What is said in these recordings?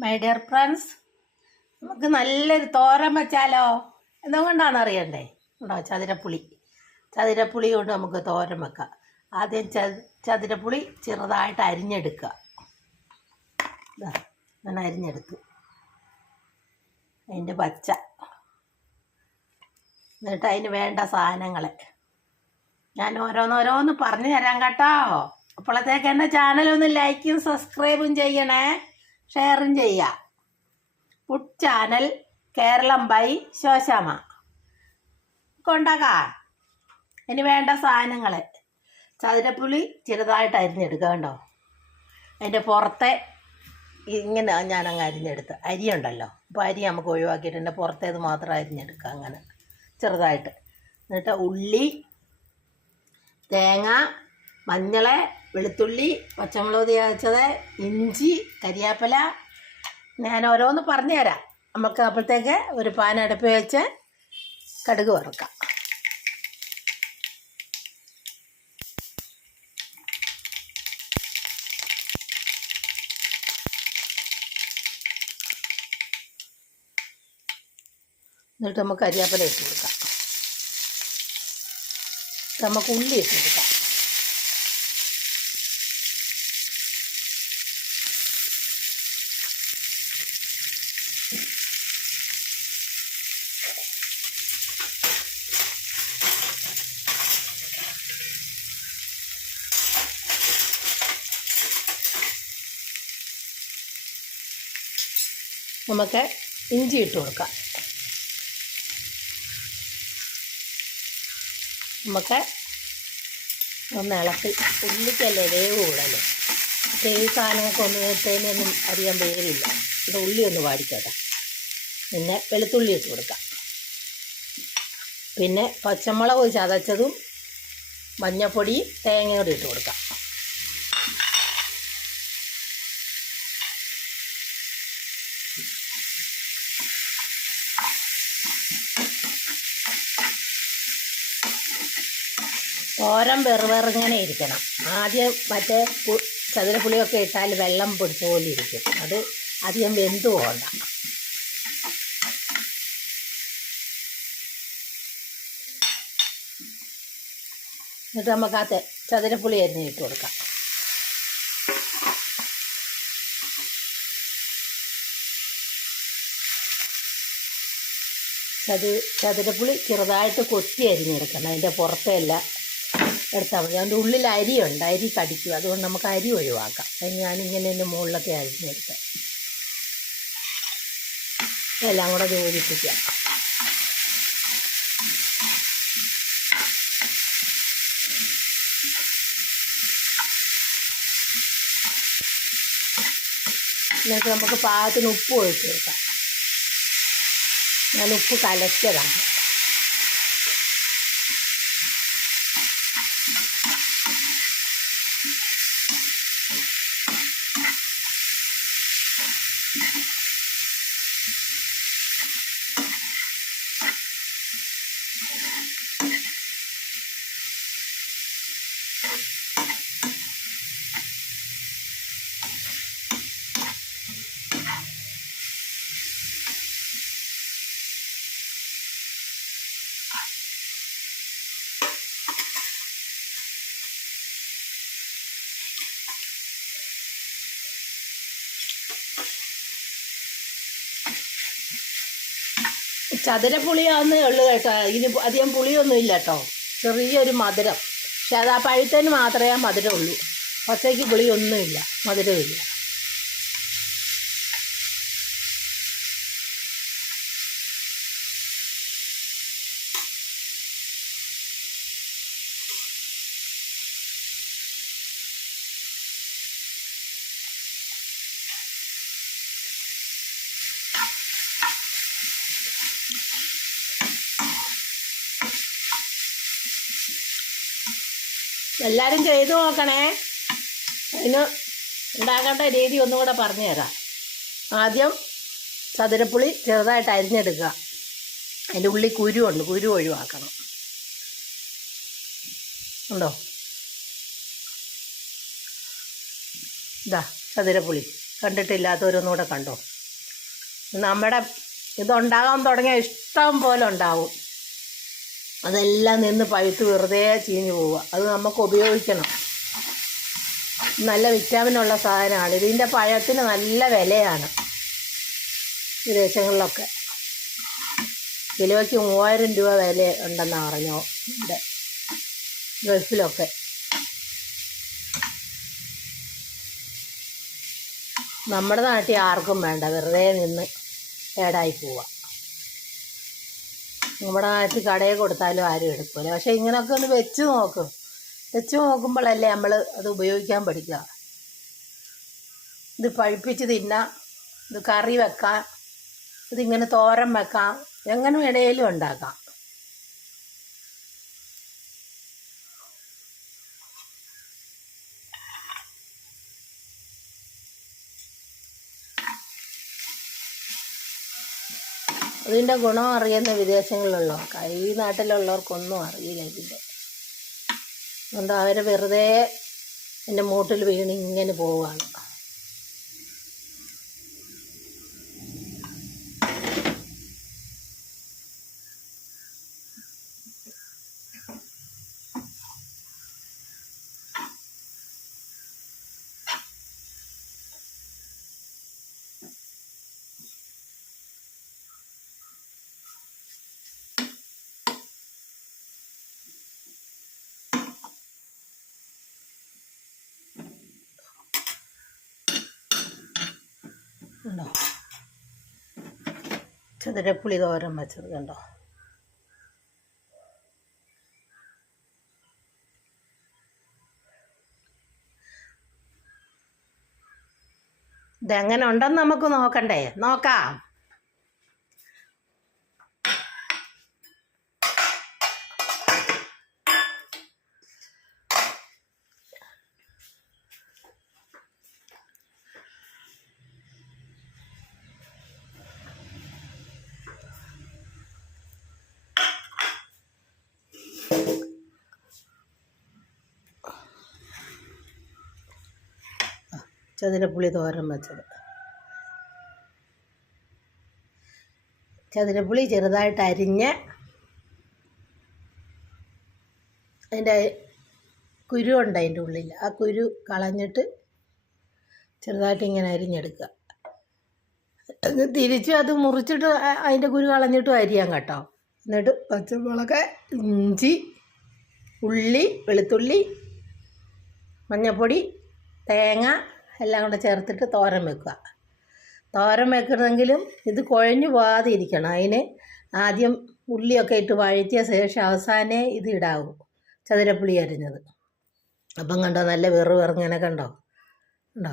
My dear friends നമുക്ക് നല്ലൊരു തോരൻ വെച്ചാലോ? എന്തുകൊണ്ടാണ് അറിയണ്ടേ? ഉണ്ടോ? ചതുരപ്പുളി. ചതുരപ്പുളി കൊണ്ട് നമുക്ക് തോരൻ വെക്കാം. ആദ്യം ച ചതുരപ്പുളി ചെറുതായിട്ട് അരിഞ്ഞെടുക്കുക. ഞാൻ അരിഞ്ഞെടുത്തു. അതിന്റെ പച്ച. എന്നിട്ട് അതിന് വേണ്ട സാധനങ്ങളെ. ഞാൻ ഓരോന്നോരോന്ന് പറഞ്ഞു തരാം കേട്ടോ. അപ്പോഴത്തേക്ക് എന്റെ ചാനലൊന്ന് ലൈക്കും സബ്സ്ക്രൈബും ചെയ്യണേ. ഷെയറും ചെയ്യുക. Food channel Keralam by Shoshama കൊണ്ടാക്കാം ഇനി വേണ്ട സാധനങ്ങൾ ചതുരപ്പുളി ചെറുതായിട്ട് അരിഞ്ഞെടുക്കുക കേട്ടോ അതിന്റെ പുറത്തെ ഇങ്ങനെ ഞാനങ്ങ് അരിഞ്ഞെടുത്ത്. അരിയുണ്ടല്ലോ. അപ്പോൾ അരി നമുക്ക് ഒഴിവാക്കിയിട്ട് എന്റെ പുറത്തേത് മാത്രം അരിഞ്ഞെടുക്കുക അങ്ങനെ. ചെറുതായിട്ട്. എന്നിട്ട് ഉള്ളി തേങ്ങ മഞ്ഞൾ വെളുത്തുള്ളി പച്ചമുളക് തേച്ചത് ഇഞ്ചി കരിയാപ്പില. ഞാൻ ഓരോന്ന് പറഞ്ഞു തരാം നമുക്ക് അപ്പോഴത്തേക്ക് ഒരു പാൻ അടുപ്പ് വെച്ച് കടുക് വറുക്കാം. എന്നിട്ട് നമുക്ക് കരിയാപ്പില ഇട്ട് കൊടുക്കാം. നമുക്ക് ഉള്ളി ഇട്ട് കൊടുക്കാം. നമുക്ക് ഇഞ്ചി ഇട്ട് കൊടുക്കാം. നമുക്ക് ഒന്ന് ഇളക്കി. ഉള്ളിക്കല്ലേ വേവ് കൂടല്ലേ അപ്പോൾ ഈ സാധനങ്ങൾക്ക് ഒന്നും അറിയാൻ വേവില്ല. ഇത് ഉള്ളി ഒന്ന് വാടിക്കട്ടെ. പിന്നെ വെളുത്തുള്ളി ഇട്ട് കൊടുക്കാം. പിന്നെ പച്ചമുളക് ചതച്ചതും മഞ്ഞപ്പൊടി തേങ്ങ കൂടി ഇട്ട് കൊടുക്കാം. ഓരം വെറുവെറുങ്ങനെ ഇരിക്കണം. ആദ്യം മറ്റേ ചതുരപ്പുളിയൊക്കെ ഇട്ടാൽ വെള്ളം പിടിച്ച പോലെ ഇരിക്കും. അത് അധികം വെന്തു പോകണ്ട. എന്നിട്ട് നമുക്ക് ആ ചതിരപ്പുളി ചതുരപ്പുളി അരിഞ്ഞ് ഇട്ട് കൊടുക്കാം. ചതു ചതുരപ്പുളി ചെറുതായിട്ട് കൊത്തി അരിഞ്ഞെടുക്കണം. അതിന്റെ പുറത്തെല്ല എടുത്താൽ മതി. അതിന്റെ ഉള്ളിൽ അരിയുണ്ട്. അരി കടിക്കും. അതുകൊണ്ട് നമുക്ക് അരി ഒഴിവാക്കാം. അത് ഞാനിങ്ങനെ എന്റെ മുകളിലൊക്കെ അരിഞ്ഞെടുത്ത്. എല്ലാം കൂടെ യോജിപ്പിക്കാം. എന്നിട്ട് നമുക്ക് പാകത്തിന് ഉപ്പ് ഒഴിച്ച് കൊടുക്കാം. ഞാൻ ഉപ്പ് കലക്കിയതാണ്. ചതുരപ്പുളിയാവുന്നേ ഉള്ളൂ കേട്ടോ. ഇതിന് അധികം പുളിയൊന്നും ഇല്ല കേട്ടോ. ചെറിയൊരു മധുരം. പക്ഷെ അത് ആ പഴുത്തതിന് മാത്രമേ ആ മധുരമുള്ളൂ. പച്ചയ്ക്ക് പുളിയൊന്നുമില്ല. മധുരമില്ല. എല്ലാവരും ചെയ്തു നോക്കണേ. അതിന് ഉണ്ടാക്കേണ്ട രീതി ഒന്നുകൂടെ പറഞ്ഞുതരാം. പറഞ്ഞു തരാം ആദ്യം ചതുരപ്പുളി ചെറുതായിട്ട് അരിഞ്ഞെടുക്കുക. അതിന്റെ ഉള്ളിൽ കുരുവുണ്ട് കുരു ഒഴിവാക്കണം. ഉണ്ടോ? ഇതാ ചതുരപ്പുളി. കണ്ടിട്ടില്ലാത്തവരൊന്നുകൂടെ കണ്ടോ? നമ്മുടെ ഇതുണ്ടാകാൻ തുടങ്ങിയ ഇഷ്ടം പോലെ ഉണ്ടാവും. അതെല്ലാം നിന്ന് പഴുത്ത് വെറുതെ ചീഞ്ഞു പോവുക. അത് നമുക്ക് ഉപയോഗിക്കണം. നല്ല വിറ്റാമിനുള്ള സാധനമാണ്. ഇതിന്റെ പഴത്തിന് നല്ല വിലയാണ് വിദേശങ്ങളിലൊക്കെ കിലോയ്ക്ക് മൂവായിരം രൂപ വില ഉണ്ടെന്നാണ് പറഞ്ഞോ? ഇവിടെ ഗൾഫിലൊക്കെ. നമ്മുടെ നാട്ടിൽ ആർക്കും വേണ്ട. വെറുതെ നിന്ന് ഏടായി പോവുക. നമ്മുടെ നാട്ടിൽ കടയിൽ കൊടുത്താലും ആരും എടുക്കില്ല പക്ഷേ ഇങ്ങനെയൊക്കെ ഒന്ന് വെച്ച് നോക്കും. വെച്ച് നോക്കുമ്പോഴല്ലേ നമ്മൾ അത് ഉപയോഗിക്കാൻ പഠിക്കുക. ഇത് പഴുപ്പിച്ച് തിന്നാം. ഇത് കറി വെക്കാം. ഇതിങ്ങനെ തോരൻ വെക്കാം. എങ്ങനെ വേണേലും ഉണ്ടാക്കാം. ഇതിന്റെ ഗുണം അറിയുന്ന വിദേശങ്ങളിലുള്ളവർക്ക് ഈ നാട്ടിലുള്ളവർക്കൊന്നും അറിയില്ല ഇതിന്റെ അതുകൊണ്ട് അവർ വെറുതെ എന്റെ മൂട്ടിൽ വീണ് ഇങ്ങനെ പോവുകയാണ് ഉണ്ടോ ചതുരപ്പുളി തോരൻ വെച്ചത് കണ്ടോ? ഇതെങ്ങനെ ഉണ്ടെന്ന് നമുക്ക് നോക്കണ്ടേ? നോക്കാം. ചതുരപ്പുളി തോരൻ വെച്ചത്. ചതുരപ്പുളി ചെറുതായിട്ട് അരിഞ്ഞ് അതിന്റെ കുരു ഉണ്ട് അതിന്റെ ഉള്ളിൽ. ആ കുരു കളഞ്ഞിട്ട് ചെറുതായിട്ട് ഇങ്ങനെ അരിഞ്ഞെടുക്കുക. തിരിച്ച് അത് മുറിച്ചിട്ട് അതിന്റെ കുരു കളഞ്ഞിട്ടും അരിയാം കേട്ടോ. എന്നിട്ട് പച്ചമുളക് ഇഞ്ചി ഉള്ളി വെളുത്തുള്ളി മഞ്ഞൾപ്പൊടി തേങ്ങ എല്ലാം കൂടെ ചേർത്തിട്ട് തോരൻ വെക്കുക. തോരൻ വെക്കണമെങ്കിലും ഇത് കുഴഞ്ഞു പോകാതെ ഇരിക്കണം അതിന് ആദ്യം ഉള്ളിയൊക്കെ ഇട്ട് വഴറ്റിയ ശേഷം അവസാനേ ഇത് ഇടാവൂ. ചതുരപ്പുളി അരിഞ്ഞത്. അപ്പം കണ്ടോ നല്ല വെറു വെറുങ്ങനെ കണ്ടോ? ഉണ്ടോ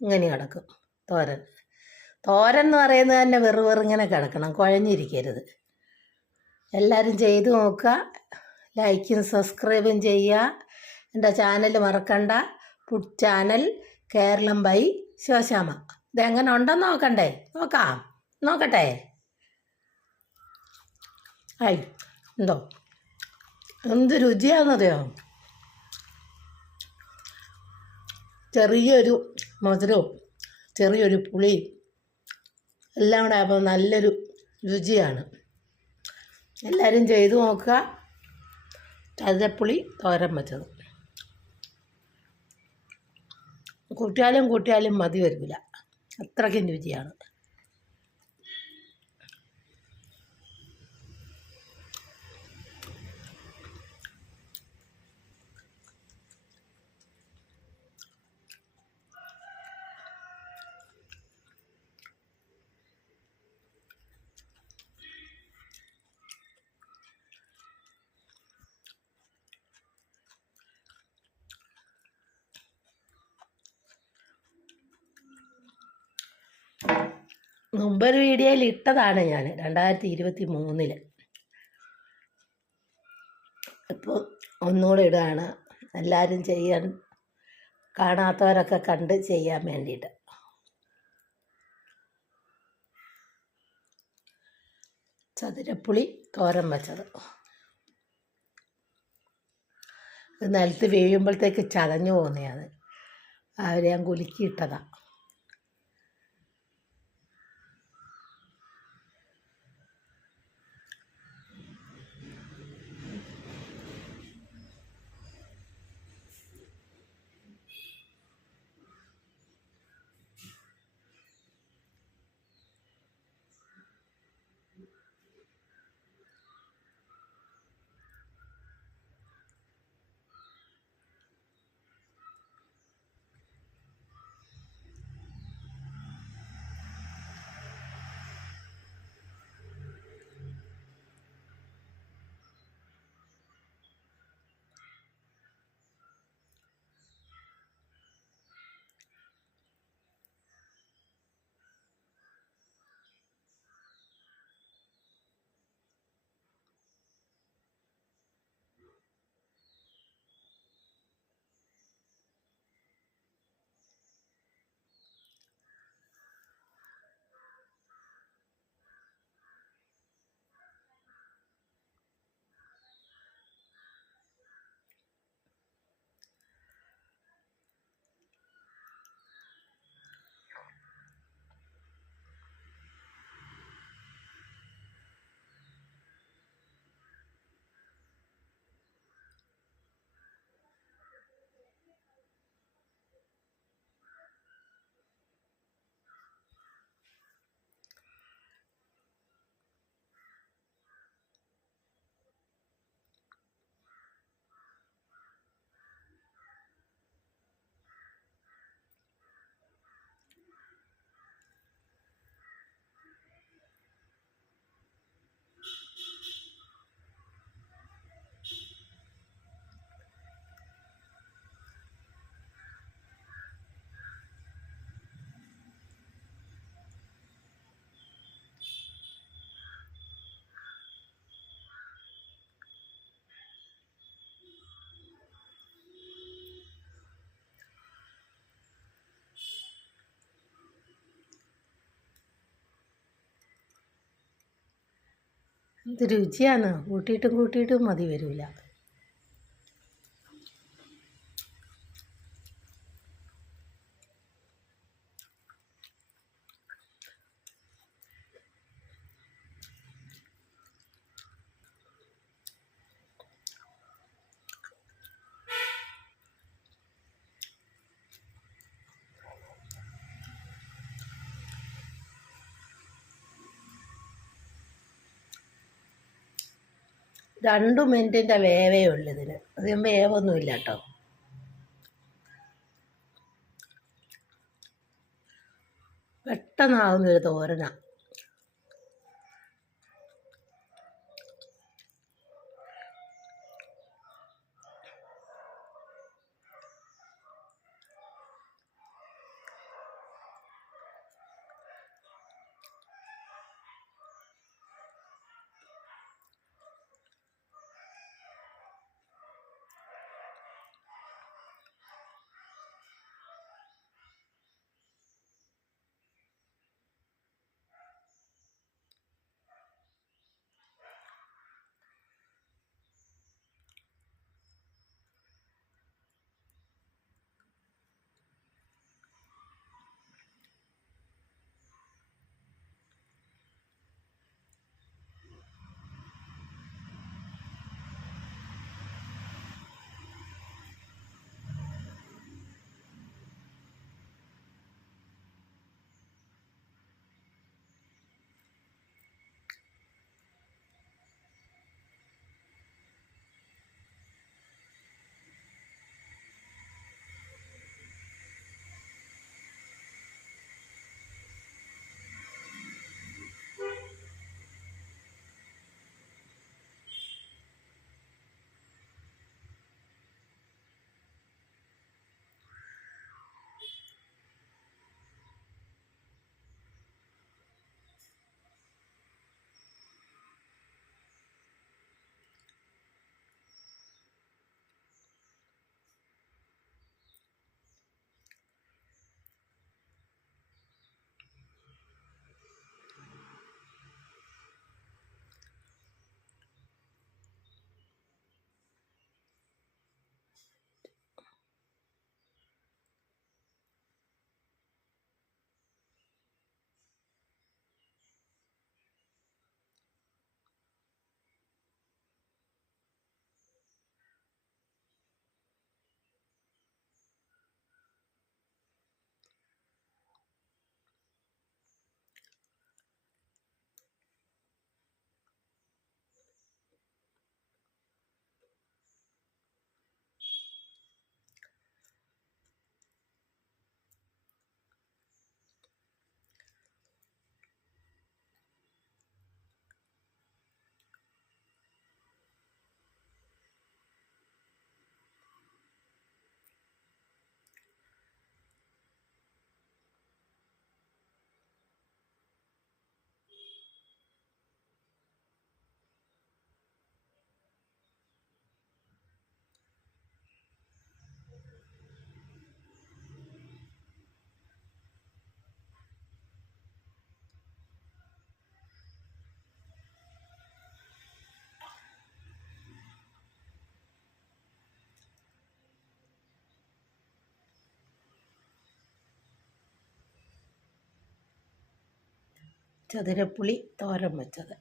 ഇങ്ങനെ കിടക്കും തോരൻ. തോരൻ എന്ന് പറയുന്നത് തന്നെ വെറു വെറുങ്ങനെ കിടക്കണം കുഴഞ്ഞിരിക്കരുത്. എല്ലാവരും ചെയ്ത് നോക്കുക. ലൈക്കും സബ്സ്ക്രൈബും ചെയ്യുക. എന്റെ ചാനൽ മറക്കണ്ട. Food channel Keralam by Shivashyama ഇതെങ്ങനെ ഉണ്ടോ നോക്കണ്ടേ? നോക്കാം. നോക്കട്ടെ. ഐ എന്തോ? എന്ത് രുചിയാണെന്നറിയോ ചെറിയൊരു മധുരവും ചെറിയൊരു പുളിയും എല്ലാം കൂടെ ആയപ്പോൾ നല്ലൊരു രുചിയാണ്. എല്ലാവരും ചെയ്തു നോക്കുക. ചതുരപ്പുളി തോരൻ വെച്ചത്. കൂട്ടിയാലും കൂട്ടിയാലും മതി വരില്ല. അത്രയ്ക്കും രുചിയാണ്. മുമ്പൊരു വീഡിയോയിൽ ഇട്ടതാണ് ഞാൻ രണ്ടായിരത്തി ഇരുപത്തി മൂന്നിൽ ഇപ്പോൾ ഒന്നുകൂടെ ഇടുകയാണ് എല്ലാവരും ചെയ്യാൻ കാണാത്തവരൊക്കെ കണ്ട് ചെയ്യാൻ വേണ്ടിയിട്ട്. ചതുരപ്പുളി തോരൻ വെച്ചത്. നിലത്ത് വീഴുമ്പോഴത്തേക്ക് ചതഞ്ഞു പോകുന്നതാണ്. അവരെ ഞാൻ കുലുക്കിയിട്ടതാണ് ഇത് രുചിയാണ്? കൂട്ടിയിട്ടും കൂട്ടിയിട്ടും മതി വരില്ല രണ്ട് മിനിറ്റിന്റെ വേവേ ഉള്ളു ഇതിന്. അധികം വേവൊന്നുമില്ല കേട്ടോ. പെട്ടെന്നാവുന്നൊരു തോരനാ. ചതുരപ്പുളി തോരൻ വെച്ചത്.